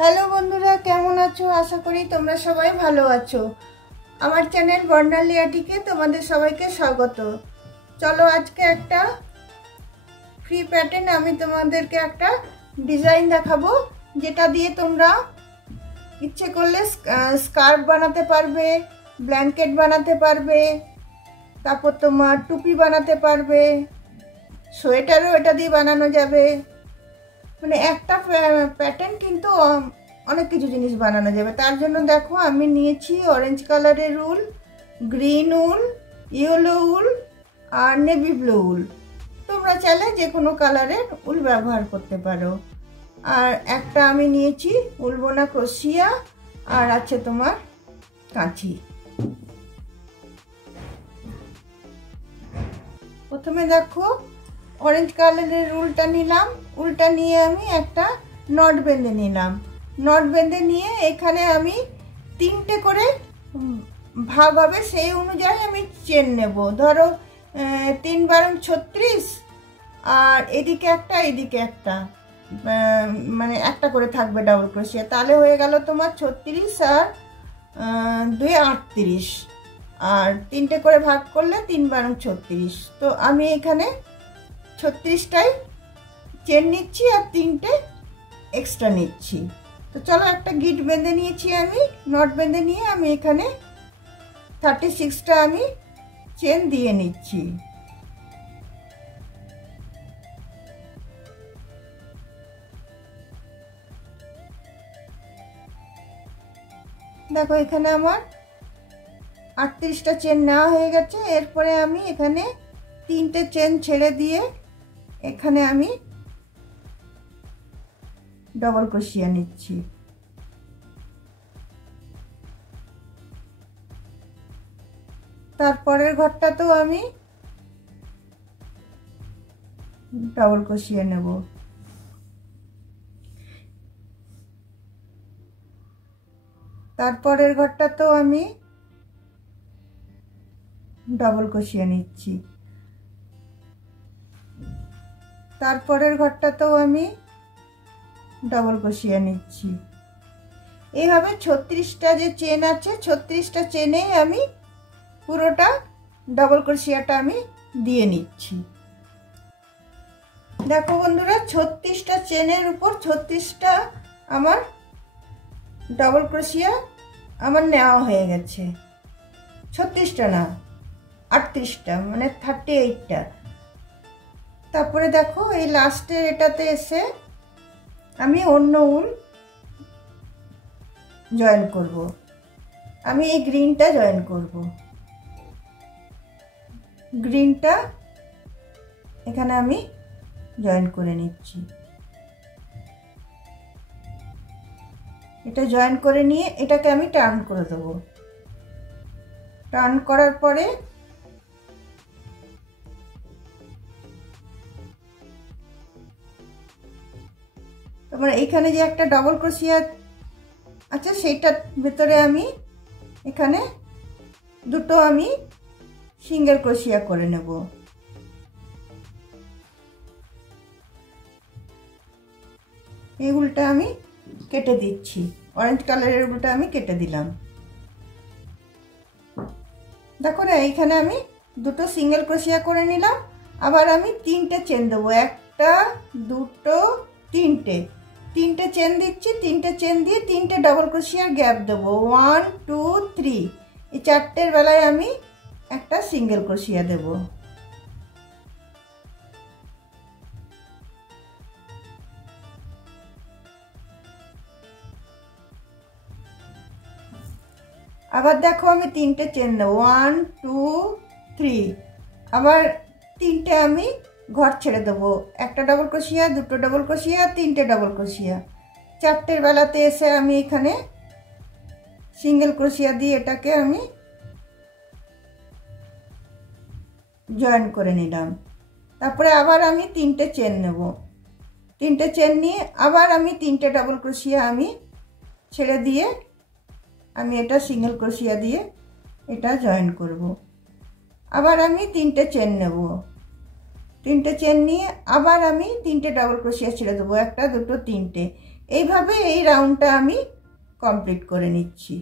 Hello বন্ধুরা, কেমন আছো? আশা করি তোমরা সবাই ভালো আছো। আমার চ্যানেল বর্ণালী আটিকে তোমাদের সবাইকে স্বাগত। চলো আজকে একটা ফ্রি প্যাটার্ন আমি তোমাদেরকে একটা ডিজাইন দেখাবো, যেটা দিয়ে তোমরা ইচ্ছে করলে স্কার্ফ বানাতে পারবে, ব্ল্যাঙ্কেট বানাতে পারবে, তারপর তোমার টুপি বানাতে পারবে, সোয়েটারও এটা দিয়ে বানানো যাবে। মানে একটা প্যাটার্ন কিন্তু অনেক কিছু জিনিস বানানো যাবে। তার জন্য দেখো আমি নিয়েছি অরেঞ্জ কালারের উল, গ্রিন উল, ইয়েলো উল আর নেভি ব্লু উল। তোমরা চাইলে যে কোনো কালারের উল ব্যবহার করতে পারো। আর একটা আমি নিয়েছি উল বোনা ক্রোশিয়া, আর আছে তোমার কাঁচি। প্রথমে দেখো অরেঞ্জ কালারের উলটা নিলাম। উলটা নিয়ে আমি একটা নট বেঁধে নিলাম। নট বেঁধে নিয়ে এখানে আমি 3টে করে ভাগ হবে, সেই অনুযায়ী আমি চেন নেব। ধরো 3 বারং 36, আর এদিকে একটা এদিকে একটা, মানে একটা করে থাকবে ডাবল ক্রোশিয়া। তাহলে হয়ে গেল তোমার 36 আর 2 38, আর 3টে করে ভাগ করলে 3 বারং 36। তো আমি এখানে 36টাই চেন নিচ্ছি আর 3টে এক্সট্রা নিচ্ছি। তো চলো একটা গিট বেঁধে নিয়েছি আমি, নট বেঁধে নিয়ে আমি এখানে 36টা আমি চেন দিয়ে নিচ্ছি। দেখো এখানে আমার 38টা চেন নেওয়া হয়ে গেছে। এরপরে আমি এখানে 3টে চেন ছেড়ে দিয়ে এখানে আমি ডবল ক্রোশিয়া নিচ্ছি। তারপরের ঘরটাতেও আমি ডবল ক্রোশিয়া নেব। তারপরের ঘরটাতেও আমি ডবল ক্রোশিয়া নিচ্ছি। তারপরের ঘরটাতেও আমি ডবল ক্রোশিয়া নিচ্ছি। এইভাবে 36টা যে চেন আছে, 36টা চেনে আমি পুরোটা ডবল ক্রোশিয়াটা আমি দিয়ে নিচ্ছি। দেখো বন্ধুরা, 36টা চেনের উপর 36টা আমার ডবল ক্রোশিয়া আমার নেওয়া হয়ে গেছে। 36টা না, 38টা, মানে 38টা। তারপরে দেখো এই লাস্টের এটাতে এসে আমি অন্য উল জয়েন করব। আমি এই গ্রিনটা জয়েন করব। গ্রিনটা এখানে আমি জয়েন করে নিচ্ছি। এটা জয়েন করে নিয়ে এটাকে আমি টার্ন করে দেবো। টার্ন করার পরে তোমার এইখানে যে একটা ডবল ক্রোশিয়া আছে, সেইটার ভেতরে আমি এখানে দুটো আমি সিঙ্গেল ক্রোশিয়া করে নেব। এই উলটা আমি কেটে দিচ্ছি। অরেঞ্জ কালারের উলটা আমি কেটে দিলাম। দেখো না, এইখানে আমি দুটো সিঙ্গেল ক্রোশিয়া করে নিলাম। আবার আমি 3টে চেন দেবো। একটা, দুটো, 3টে চেন দিচ্ছি। 3টে চেন দিয়ে 3টে ডবল ক্রোশিয়ার গ্যাপ দেবো। 1 2 3, এই 4টের বেলায় আমি একটা সিঙ্গেল ক্রোশিয়া দেব। আবার দেখো আমি 3টে চেন দেবো। 1 2 3, আবার 3টে আমি ঘর ছেড়ে দেবো। একটা ডবল ক্রোশিয়া, দুটো ডবল ক্রোশিয়া, 3টে ডবল ক্রোশিয়া। 4টের বেলাতে এসে আমি এখানে সিঙ্গেল ক্রোশিয়া দিয়ে এটাকে আমি জয়েন করে নিলাম। তারপরে আবার আমি 3টে চেন নেব। 3টে চেন নিয়ে আবার আমি 3টে ডবল ক্রোশিয়া আমি ছেড়ে দিয়ে আমি এটা সিঙ্গেল ক্রোশিয়া দিয়ে এটা জয়েন করব। আবার আমি 3টে চেন নেব। 3টে চেন নিয়ে আবার আমি 3টে ডবল ক্রোশিয়া ছেড়ে দেবো। একটা, দুটো, 3টে। এইভাবে এই রাউন্ডটা আমি কমপ্লিট করে নিচ্ছি।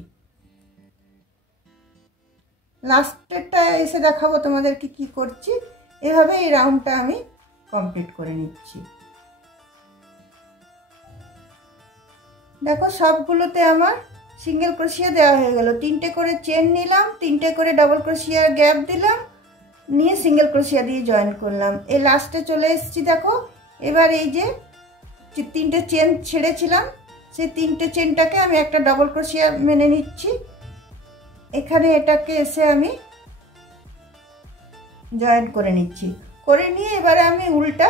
লাস্টেরটা এসে দেখাবো তোমাদেরকে কি করছি। এভাবে এই রাউন্ডটা আমি কমপ্লিট করে নিচ্ছি। দেখো সবগুলোতে আমার সিঙ্গেল ক্রোশিয়া দেওয়া হয়ে গেল। 3টে করে চেন নিলাম, 3টে করে ডাবল ক্রোশিয়া গ্যাপ দিলাম, নিয়ে সিঙ্গেল ক্রোশিয়া দিয়ে জয়েন করলাম। এই লাস্টে চলে এসেছি। দেখো এবার এই যে 3টে চেন ছেড়েছিলাম সেই 3টে চেনটাকে আমি একটা ডাবল ক্রোশিয়া মেনে নিচ্ছি। এখানে এটাকে এসে আমি জয়েন করে নিচ্ছি। করে নিয়ে এবারে আমি উল্টা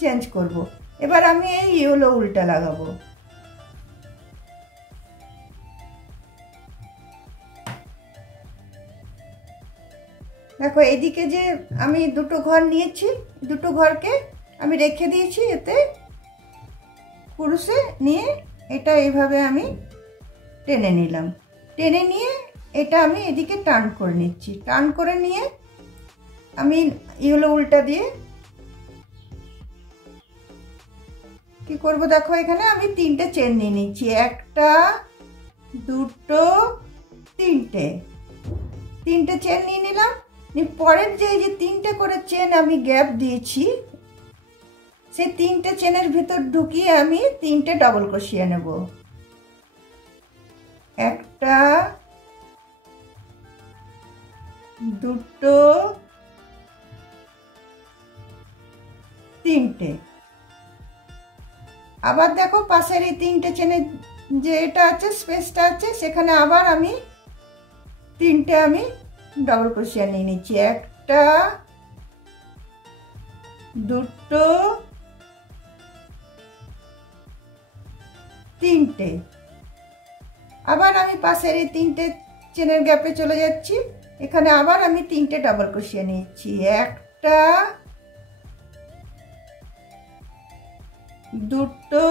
চেঞ্জ করব। এবার আমি এই ইয়েলো উল্টা লাগাবো। দেখো এইদিকে যে আমি দুটো ঘর নিয়েছি, দুটো ঘরকে আমি রেখে দিয়েছি এতে কুরুশে নিয়ে এটা এইভাবে আমি টেনে নিলাম। টেনে নিয়ে এটা আমি এদিকে টার্ন করে নিচ্ছি। টার্ন করে নিয়ে আমি ইয়েলো উল্টা দিয়ে কি করব, দেখো এখানে আমি 3টে চেন নিয়ে নিচ্ছি। 1টা 2টো 3টে চেন নিয়ে নিলাম। পরের যে এই যে 3টে করে চেন আমি গ্যাপ দিয়েছি সেই 3টে চেনের ভিতর ঢুকিয়ে আমি 3টে ডাবল ক্রোশিয়া নেব। 1টা 2টো 3টে। আবার দেখো পাশের এই 3টে চেনের যে এটা আছে স্পেসটা আছে সেখানে আবার আমি 3টে আমি ডাবল ক্রোশিয়া নিয়ে নিচ্ছি। 1টা 2টো 3টে। আবার আমি পাশের এই 3টে চেনের গ্যাপে চলে যাচ্ছি। এখানে আবার আমি 3টে ডাবল ক্রোশিয়া নিচ্ছি। 1টা 2টো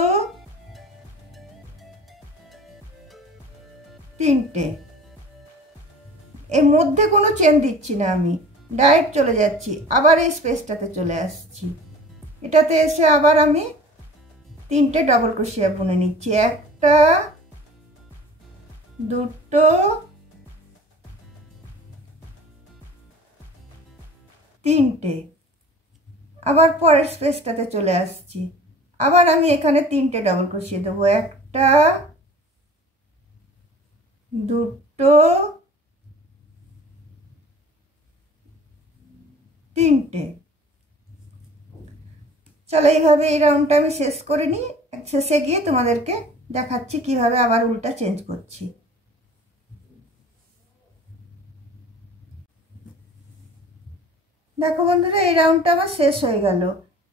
3টে। এর মধ্যে কোনো চেন দিচ্ছি না, আমি ডাইরেক্ট চলে যাচ্ছি। আবার এই স্পেসটাতে চলে আসছি। এটাতে এসে আবার আমি 3টে ডাবল ক্রোশিয়া বুনে নিচ্ছি। 1টা 2টো 3টে। আবার পরের স্পেসটাতে চলে আসছি। আবার আমি এখানে 3টে ডাবল ক্রোশিয়া দেবো। 1টা 2টো 3টে। চলো এইভাবে এই রাউন্ডটা আমি শেষ করে নিই। শেষে গিয়ে তোমাদেরকে দেখাচ্ছি কিভাবে আবার উল্টা চেঞ্জ করছি। দেখো বন্ধুরা এই রাউন্ডটা আমার শেষ হয়ে গেল।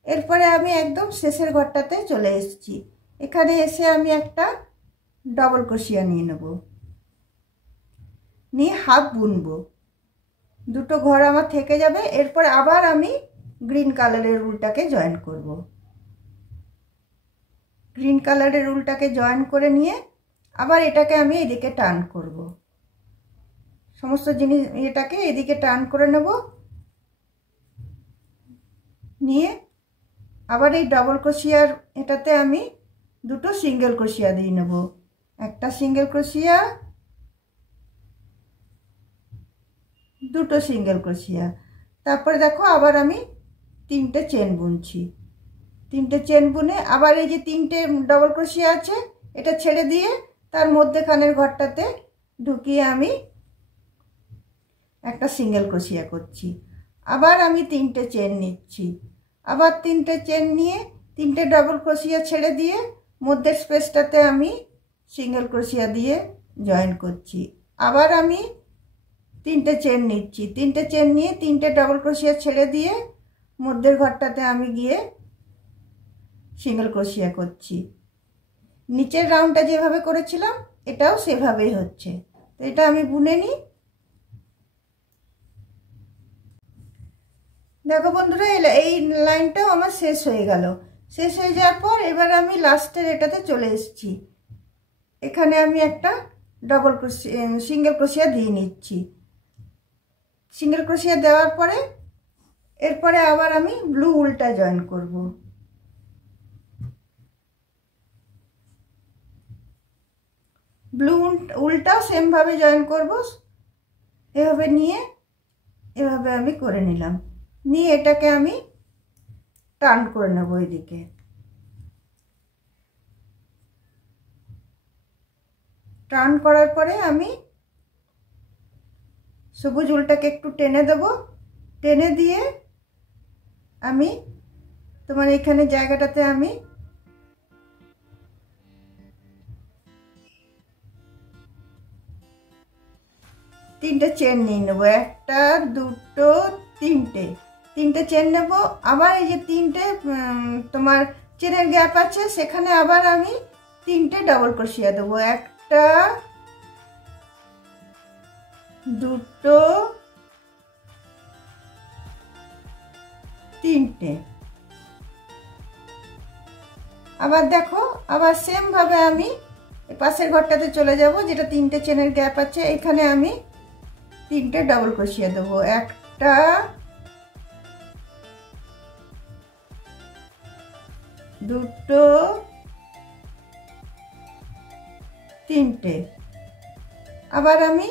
এরপরে আমি একদম শেষের ঘরটাতে চলে এসেছি। এখানে এসে আমি একটা ডাবল ক্রোশিয়া নিয়ে নেব, নিয়ে হাফ বুনবো। দুটো ঘর আমার থেকে যাবে। এরপর আবার আমি গ্রিন কালারের উলটাকে জয়েন করব। গ্রিন কালারের উলটাকে জয়েন করে নিয়ে আবার এটাকে আমি এদিকে টার্ন করব। সমস্ত জিনিস এটাকে এদিকে টার্ন করে নেব, নিয়ে আবার এই ডাবল ক্রোশিয়ার এটাতে আমি দুটো সিঙ্গেল ক্রোশিয়া দিয়ে নেব। একটা সিঙ্গেল ক্রোশিয়া, দুটো সিঙ্গেল ক্রোশিয়া। তারপরে দেখো আবার আমি 3টে চেন বুনছি। 3টে চেন বুনে আবার এই যে 3টে ডাবল ক্রোশিয়া আছে এটা ছেড়ে দিয়ে তার মধ্যেখানের ঘরটাতে ঢুকিয়ে আমি একটা সিঙ্গেল ক্রোশিয়া করছি। আবার আমি 3টে চেন নিচ্ছি। আবার 3টে চেন নিয়ে 3টে ডাবল ক্রোশিয়া ছেড়ে দিয়ে মধ্যের স্পেসটাতে আমি সিঙ্গেল ক্রোশিয়া দিয়ে জয়েন করছি। আবার আমি 3টে চেন নিচ্ছি। 3টে চেন নিয়ে 3টে ডাবল ক্রোশিয়া ছেড়ে দিয়ে মধ্যের ঘরটাতে আমি গিয়ে সিঙ্গেল ক্রোশিয়া করছি। নিচের রাউন্ডটা যেভাবে করেছিলাম এটাও সেভাবেই হচ্ছে। তো এটা আমি বুনে নিই। দেখো বন্ধুরা এই লাইনটাও আমার শেষ হয়ে গেল। শেষ হয়ে যাওয়ার পর এবার আমি লাস্টের এটাতে চলে এসেছি। এখানে আমি একটা ডাবল ক্রোশিয়া সিঙ্গেল ক্রোশিয়া দিয়ে নিচ্ছি। সিঙ্গেল ক্রোশিয়া দেওয়ার পরে এরপরে আবার আমি ব্লু উল্টা জয়েন করব। ব্লু উলটাও সেম ভাবে জয়েন করব। এভাবে নিয়ে এভাবে আমি করে নিলাম, নিয়ে এটাকে আমি টার্ন করে নেব এদিকে। টার্ন করার পরে আমি সবুজ উলটাকে একটু টেনে দেব, টেনে দিয়ে আমি তোমার এখানে জায়গাটাতে আমি তিনটে চেন নিয়ে নেবো, একটা দুটো তিনটে চেন নেব। আবার এই যে তিনটে তোমার চেনের গ্যাপ আছে সেখানে আবার আমি তিনটে ডাবল ক্রোশিয়া দেবো, একটা দুটো তিনটে। আবার দেখো আবার সেম ভাবে আমি পাশের ঘরটাতে চলে যাব, যেটা তিনটে চেনের গ্যাপ আছে, এখানে আমি তিনটে ডাবল ক্রোশিয়া দেবো, একটা দুটো তিনটে। আবার আমি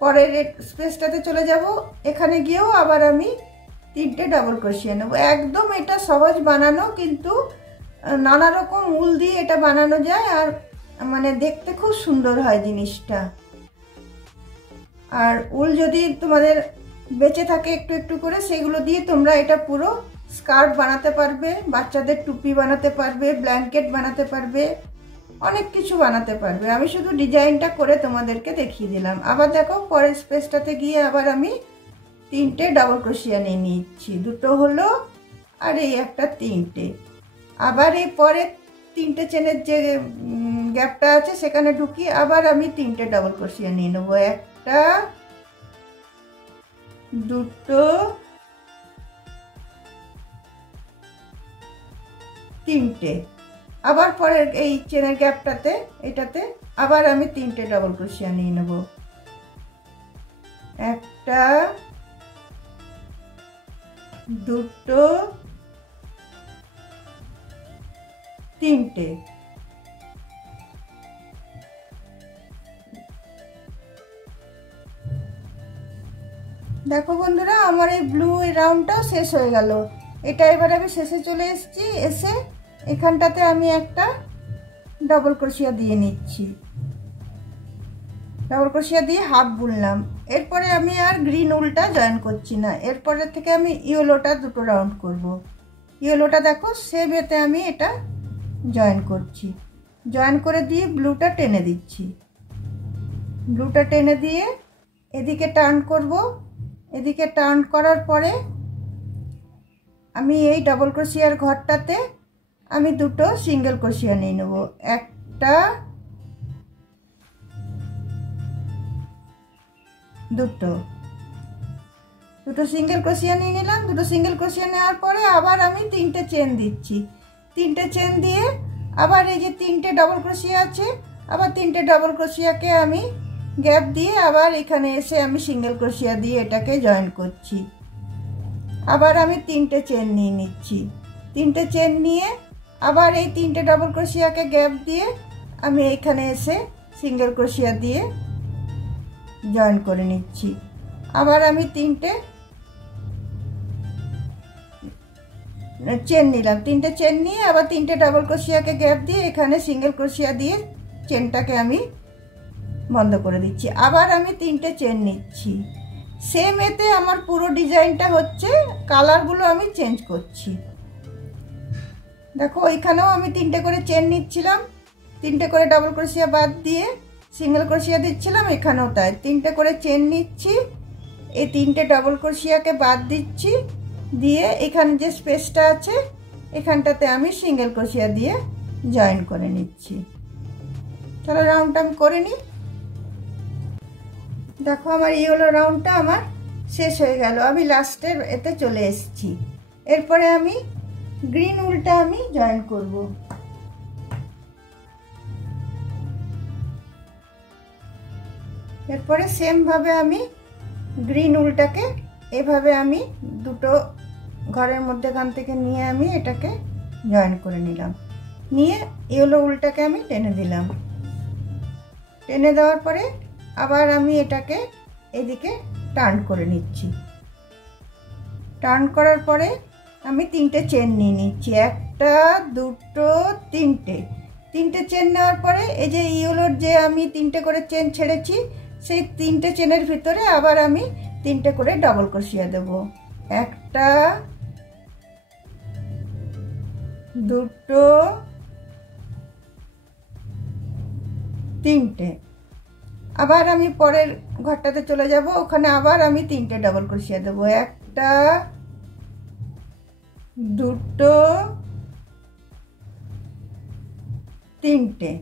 পরের স্পেসটাতে চলে যাব, এখানে গিয়েও আবার আমি তিনটে ডাবল ক্রোশিয়া নেব। একদম এটা সহজ বানানো, কিন্তু নানা রকম উল দিয়ে এটা বানানো যায়, আর মানে দেখতে খুব সুন্দর হয় জিনিসটা। আর উল যদি তোমাদের বেঁচে থাকে একটু একটু করে, সেগুলো দিয়ে তোমরা এটা পুরো স্কার্ফ বানাতে পারবে, বাচ্চাদের টুপি বানাতে পারবে, ব্ল্যাঙ্কেট বানাতে পারবে, অনেক কিছু বানাতে পারবে। আমি শুধু ডিজাইনটা করে তোমাদেরকে দেখিয়ে দিলাম। আবার দেখো পরের স্পেসটাতে গিয়ে আবার আমি তিনটে ডাবল ক্রোশিয়া নিয়ে নিচ্ছি, দুটো হলো আর এই একটা তিনটে। আবার এই পরে তিনটে চেনের যে গ্যাপটা আছে সেখানে ঢুকিয়ে আবার আমি তিনটে ডাবল ক্রোশিয়া নিয়ে নেবো, একটা দুটো তিনটে। আবার পরের এই চেনের গ্যাপটাতে এটাতে আবার আমি তিনটে ডাবল ক্রোশিয়া নিয়ে নেব, একটা দুটো তিনটে। দেখো বন্ধুরা, আমার এই ব্লু রাউন্ডটাও শেষ হয়ে গেল। এটা এবার আমি শেষে চলে এসেছি, এসে এখানটাতে আমি একটা ডাবল ক্রোশিয়া দিয়ে নিচ্ছি, ডাবল ক্রোশিয়া দিয়ে হাফ বুনলাম। এরপরে আমি আর গ্রিন উলটা জয়েন করছি না, এরপরে থেকে আমি ইয়েলোটা দুটো রাউন্ড করব। ইয়েলোটা দেখো সেম এতে আমি এটা জয়েন করছি, জয়েন করে দিয়ে ব্লুটা টেনে দিচ্ছি, ব্লুটা টেনে দিয়ে এদিকে টার্ন করব। এদিকে টার্ন করার পরে আমি এই ডাবল ক্রোশিয়ার ঘরটাতে আমি দুটো সিঙ্গেল ক্রোশিয়া নিয়ে নেব, একটা দুটো সিঙ্গেল ক্রোশিয়া নিয়ে নিলাম। দুটো সিঙ্গেল ক্রোশিয়া নেওয়ার পরে আবার আমি তিনটে চেন দিচ্ছি, তিনটে চেন দিয়ে আবার এই যে তিনটে ডাবল ক্রোশিয়া আছে, আবার তিনটে ডাবল ক্রোশিয়াকে আমি গ্যাপ দিয়ে আবার এখানে এসে আমি সিঙ্গেল ক্রোশিয়া দিয়ে এটাকে জয়েন করছি। আবার আমি তিনটে চেন নিয়ে নিচ্ছি, তিনটে চেন নিয়ে আবার এই তিনটে ডাবল ক্রোশিয়াকে গ্যাপ দিয়ে আমি এখানে এসে সিঙ্গেল ক্রোশিয়া দিয়ে জয়েন করে নিচ্ছি। আবার আমি তিনটে চেন নিলাম, তিনটে চেন নিয়ে আবার তিনটে ডাবল ক্রোশিয়াকে গ্যাপ দিয়ে এখানে সিঙ্গেল ক্রোশিয়া দিয়ে চেনটাকে আমি বন্ধ করে দিচ্ছি। আবার আমি তিনটে চেন নিচ্ছি, সেম এতে আমার পুরো ডিজাইনটা হচ্ছে, কালারগুলো আমি চেঞ্জ করছি। দেখো এখানেও আমি তিনটে করে চেন নিচ্ছিলাম, তিনটে করে ডাবল ক্রোশিয়া বাদ দিয়ে সিঙ্গেল ক্রোশিয়া দিচ্ছিলাম, এখানেও তাই তিনটে করে চেন নিচ্ছি, এই তিনটে ডাবল ক্রোশিয়াকে বাদ দিচ্ছি, দিয়ে এখানে যে স্পেসটা আছে এখানটাতে আমি সিঙ্গেল ক্রোশিয়া দিয়ে জয়েন করে নিচ্ছি। চলো রাউন্ডটা আমি করে নিই। দেখো আমার ইয়েলো রাউন্ডটা আমার শেষ হয়ে গেল, আমি লাস্টের এতে চলে এসেছি। এরপরে আমি গ্রিন উলটা আমি জয়েন করব। এরপরে সেম ভাবে আমি গ্রিন উলটাকে এভাবে আমি দুটো ঘরের মধ্যেখান থেকে নিয়ে আমি এটাকে জয়েন করে নিলাম, নিয়ে ইয়েলো উলটাকে আমি টেনে দিলাম। টেনে দেওয়ার পরে আবার আমি এটাকে এদিকে টার্ন করে নিচ্ছি। টার্ন করার পরে আমি 3টে চেন নিয়ে নিচ্ছি, 1টা 2টো 3টে চেন নেওয়ার পরে এই যে ইয়েলোর যে আমি 3টে করে চেন ছেড়েছি সেই 3টে চেনের ভিতরে আবার আমি 3টে করে ডাবল ক্রোশিয়া দেব। 1টা 2টো 3টে। আবার আমি পরের ঘরটাতে চলে যাব, ওখানে আবার আমি 3টে ডাবল ক্রোশিয়া দেব। 1টা 2টো 3টে।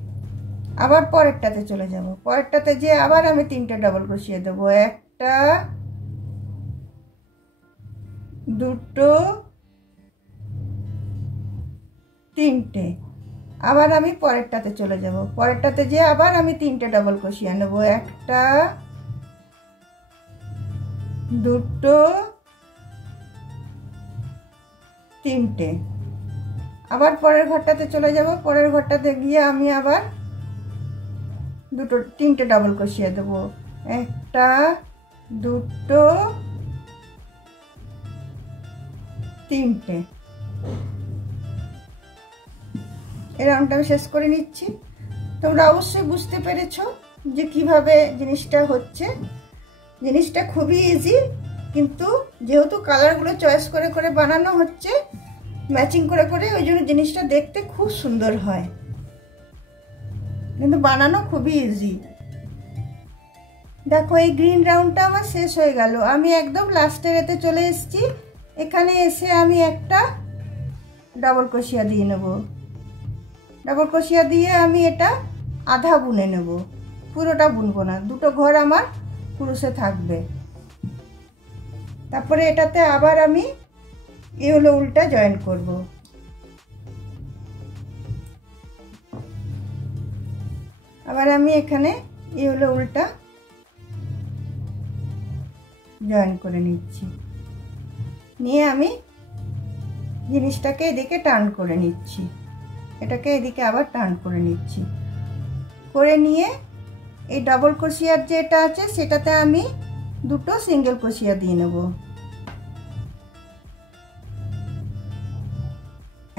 আবার পরেরটাতে চলে যাব, পরেরটাতে যে আবার আমি 3টে ডাবল ক্রোশিয়া দেব। 1টা 2টো 3টে। আবার আমি পরেরটাতে চলে যাব, পরেরটাতে যে আবার আমি 3টে ডাবল ক্রোশিয়া নেব। 1টা 2টো 3টে। আবার পরের ঘরটাতে চলে যাব, পরের ঘরটাতে গিয়ে আমি আবার 3টে ডাবল ক্রোশিয়া দেব। 1টা 2টো 3টে। এই রাউন্ডটা আমি শেষ করে নিচ্ছি। তোমরা অবশ্যই বুঝতে পেরেছো যে কিভাবে জিনিসটা হচ্ছে। জিনিসটা খুবই ইজি, কিন্তু যেহেতু কালারগুলো চয়েস করে করে বানানো হচ্ছে, ম্যাচিং করে করে, ওই জন্য জিনিসটা দেখতে খুব সুন্দর হয়, কিন্তু বানানো খুবই ইজি। দেখো এই গ্রিন রাউন্ডটা আমার শেষ হয়ে গেল। আমি একদম লাস্টের এতে চলে এসেছি। এখানে এসে আমি একটা ডাবল ক্রোশিয়া দিয়ে নেব। ডাবল ক্রোশিয়া দিয়ে আমি এটা আধা বুনে নেব, পুরোটা বুনবো না, 2টো ঘর আমার ক্রোশে থাকবে। তারপরে এটাতে আবার আমি এই হলো উল্টা জয়েন করব। আবার আমি এখানে এই হলো উল্টা জয়েন করে নিচ্ছি, নিয়ে আমি জিনিসটাকে এদিকে টার্ন করে নিচ্ছি, এটাকে এদিকে আবার টার্ন করে নিচ্ছি। করে নিয়ে এই ডাবল ক্রোশিয়ার যেটা আছে সেটাতে আমি 2টো সিঙ্গেল ক্রোশিয়া দিয়ে নেব।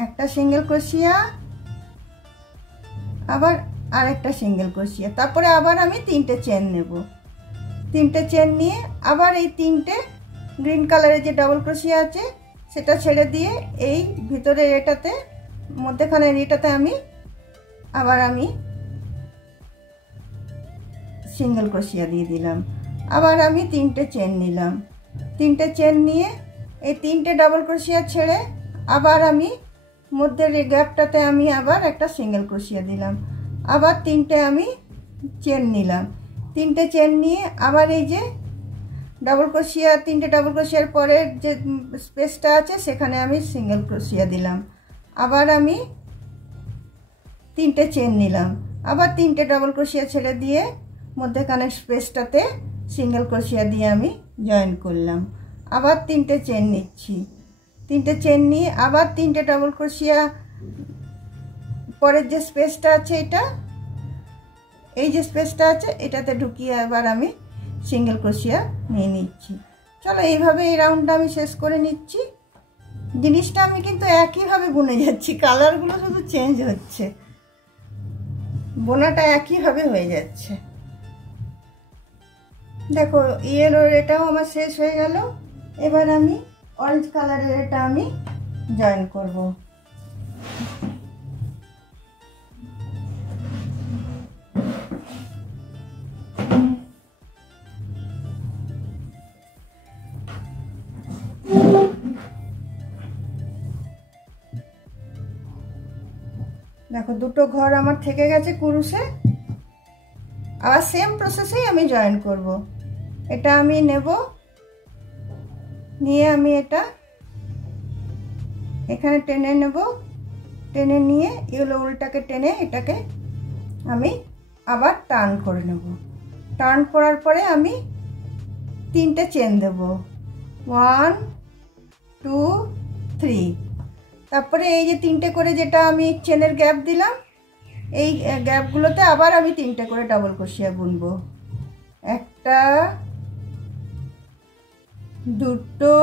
একটা সিঙ্গেল ক্রোশিয়া, আবার আরেকটা সিঙ্গেল ক্রোশিয়া, তারপরে আবার আমি 3টে চেন নেব। 3টে চেন নিয়ে আবার এই 3টে গ্রিন কালারের যে ডাবল ক্রোশিয়া আছে সেটা ছেড়ে দিয়ে এই ভিতরে এটাতে মধ্যখানের এটাতে আমি আবার সিঙ্গেল ক্রোশিয়া দিয়ে দিলাম। আবার আমি 3টে চেন নিলাম। 3টে চেন নিয়ে এই 3টে ডাবল ক্রোশিয়া ছেড়ে আবার আমি মধ্যের এই গ্যাপটাতে আমি আবার একটা সিঙ্গেল ক্রোশিয়া দিলাম। আবার 3টে আমি চেন নিলাম। 3টে চেন নিয়ে আবার এই যে ডাবল ক্রোশিয়া, 3টে ডাবল ক্রোশিয়ার পরের যে স্পেসটা আছে সেখানে আমি সিঙ্গেল ক্রোশিয়া দিলাম। আবার আমি 3টে চেন নিলাম। আবার 3টে ডাবল ক্রোশিয়া ছেড়ে দিয়ে মধ্যখানের স্পেসটাতে সিঙ্গেল ক্রোশিয়া দিয়ে আমি জয়েন করলাম। আবার 3টে চেন নিচ্ছি। 3টে চেন নিয়ে আবার 3টে ডাবল ক্রোশিয়া পরের যে স্পেসটা আছে এটা, এই যে স্পেসটা আছে এটাতে ঢুকিয়ে আবার আমি সিঙ্গেল ক্রোশিয়া নিয়ে নিচ্ছি। চলো এইভাবে এই রাউন্ডটা আমি শেষ করে নিচ্ছি। জিনিসটা আমি কিন্তু একইভাবে বুনে যাচ্ছি, কালারগুলো শুধু চেঞ্জ হচ্ছে, বোনাটা একইভাবে হয়ে যাচ্ছে। দেখো ইয়েলোর এটাও আমার শেষ হয়ে গেল। এবার আমি অরেঞ্জ কালারের এটা আমি জয়েন করব। দেখো 2টো ঘর আমার থেকে গেছে কুরুশে। আবার সেম প্রসেসেই আমি জয়েন করব। এটা আমি নেব, নিয়ে আমি এটা এখানে টেনে নেব, টেনে নিয়ে ইয়েলো উল্টাকে টেনে এটাকে আমি আবার টার্ন করে নেব। টার্ন করার পরে আমি 3টে চেন দেব, 1 2 3। তারপরে এই যে 3টে করে যেটা আমি চেনের গ্যাপ দিলাম এই গ্যাপগুলোতে আবার আমি 3টে করে ডাবল ক্রোশিয়া বুনবো। একটা, দুটো,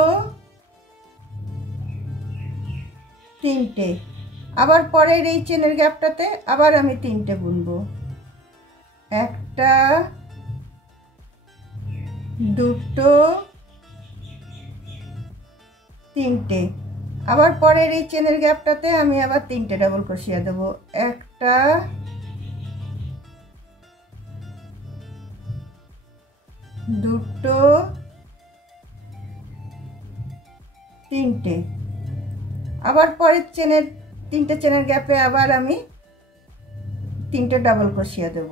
তিনটে। আবার পরের এই চেনের গ্যাপটাতে আবার আমি 3টে বুনবো। একটা, দুটো, তিনটে। আবার পরের এই চেনের গ্যাপটাতে আমি আবার 3টে ডাবল ক্রোশিয়া দেবো। একটা, দুটো, তিনটে। আবার পরের চেনের 3টে চেনের গ্যাপে আবার আমি 3টে ডাবল ক্রোশিয়া দেব।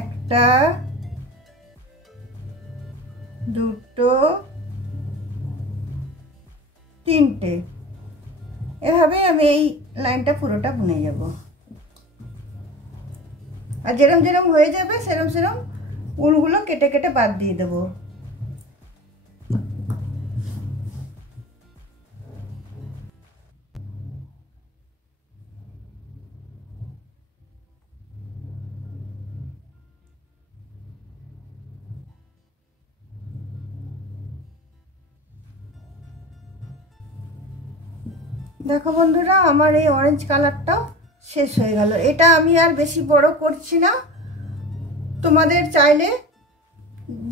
একটা, দুটো, তিনটে। এভাবে আমি এই লাইনটা পুরোটা বুনে যাব। আর যেরম যেরম হয়ে যাবে সেরম সেরম উলগুলো কেটে কেটে বাদ দিয়ে দেবো। দেখো বন্ধুরা, আমার এই অরেঞ্জ কালারটাও শেষ হয়ে গেল। এটা আমি আর বেশি বড় করছি না। তোমাদের চাইলে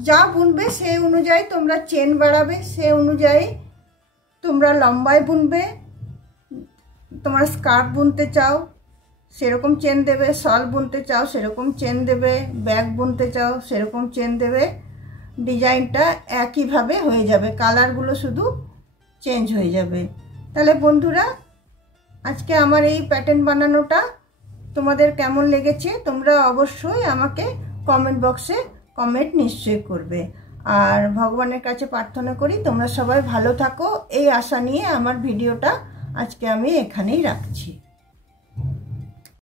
যা বুনবে সেই অনুযায়ী তোমরা চেন বাড়াবে, সেই অনুযায়ী তোমরা লম্বায় বুনবে। তোমরা স্কার্ট বুনতে চাও সেরকম চেন দেবে, শল বুনতে চাও সেরকম চেন দেবে, ব্যাগ বুনতে চাও সেরকম চেন দেবে। ডিজাইনটা একইভাবে হয়ে যাবে, কালারগুলো শুধু চেঞ্জ হয়ে যাবে। তাহলে বন্ধুরা, আজকে আমার এই প্যাটার্ন বানানোটা তোমাদের কেমন লেগেছে তোমরা অবশ্যই আমাকে কমেন্ট বক্সে কমেন্ট নিশ্চয়ই করবে। আর ভগবানের কাছে প্রার্থনা করি তোমরা সবাই ভালো থাকো, এই আশা নিয়ে আমার ভিডিওটা আজকে আমি এখানেই রাখছি।